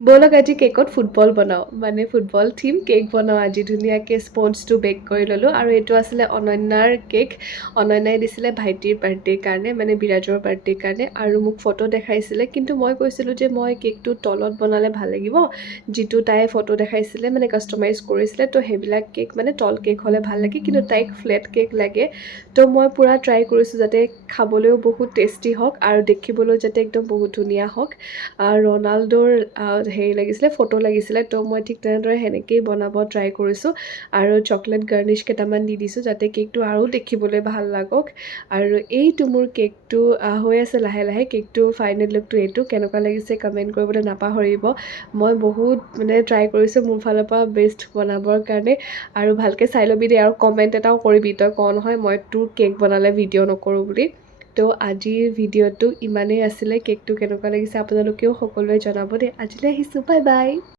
ব'লক আজি কেকত ফুটবল বনাওঁ মানে ফুটবল থিম কেক বনাওঁ আজি ধুনীয়াকৈ স্পঞ্জটো বেক কৰি ল'লোঁ আৰু এইটো আছিলে অনন্যাৰ কেক অনন্যাই দিছিলে ভাইটিৰ বাৰ্থডেৰ কাৰণে মানে বিৰাজৰ বাৰ্থডেৰ কাৰণে আৰু মোক ফটো দেখাইছিলে কিন্তু মই কৈছিলোঁ যে মই কেকটো তলত বনালে ভাল লাগিব যিটো তাই ফটো দেখাইছিলে মানে কাষ্টমাইজ কৰিছিলে তো সেইবিলাক কেক মানে তল কেক হ'লে ভাল লাগে কিন্তু তাইক ফ্লেট কেক লাগে তো মই পূৰা ট্ৰাই কৰিছোঁ যাতে খাবলৈও বহুত টেষ্টি হওক আৰু দেখিবলৈও যাতে একদম বহুত ধুনীয়া হওক ৰনাল্ডোৰ হেৰি লাগিছিলে ফটো লাগিছিলে তো মই ঠিক তেনেদৰে সেনেকেই বনাব ট্ৰাই কৰিছোঁ আৰু চকলেট গাৰ্নিছ কেইটামান দি দিছোঁ যাতে কেকটো আৰু দেখিবলৈ ভাল লাগক আৰু এইটো মোৰ কেকটো হৈ আছে লাহে লাহে কেকটোৰ ফাইনেল লুকটো এইটো কেনেকুৱা লাগিছে কমেণ্ট কৰিবলৈ নাপাহৰিব মই বহুত মানে ট্ৰাই কৰিছোঁ মোৰ ফালৰ পৰা বেষ্ট বনাবৰ কাৰণে আৰু ভালকৈ চাই ল'বি দেই আৰু কমেণ্ট এটাও কৰিবি তই কওঁ নহয় মই তোৰ কেক বনালে ভিডিঅ' নকৰোঁ বুলি তো আজিৰ ভিডিঅ'টো ইমানেই আছিলে কেকটো কেনেকুৱা লাগিছে আপোনালোকেও সকলোৱে জনাব দেই আজিলৈ আহিছোঁ বাই বাই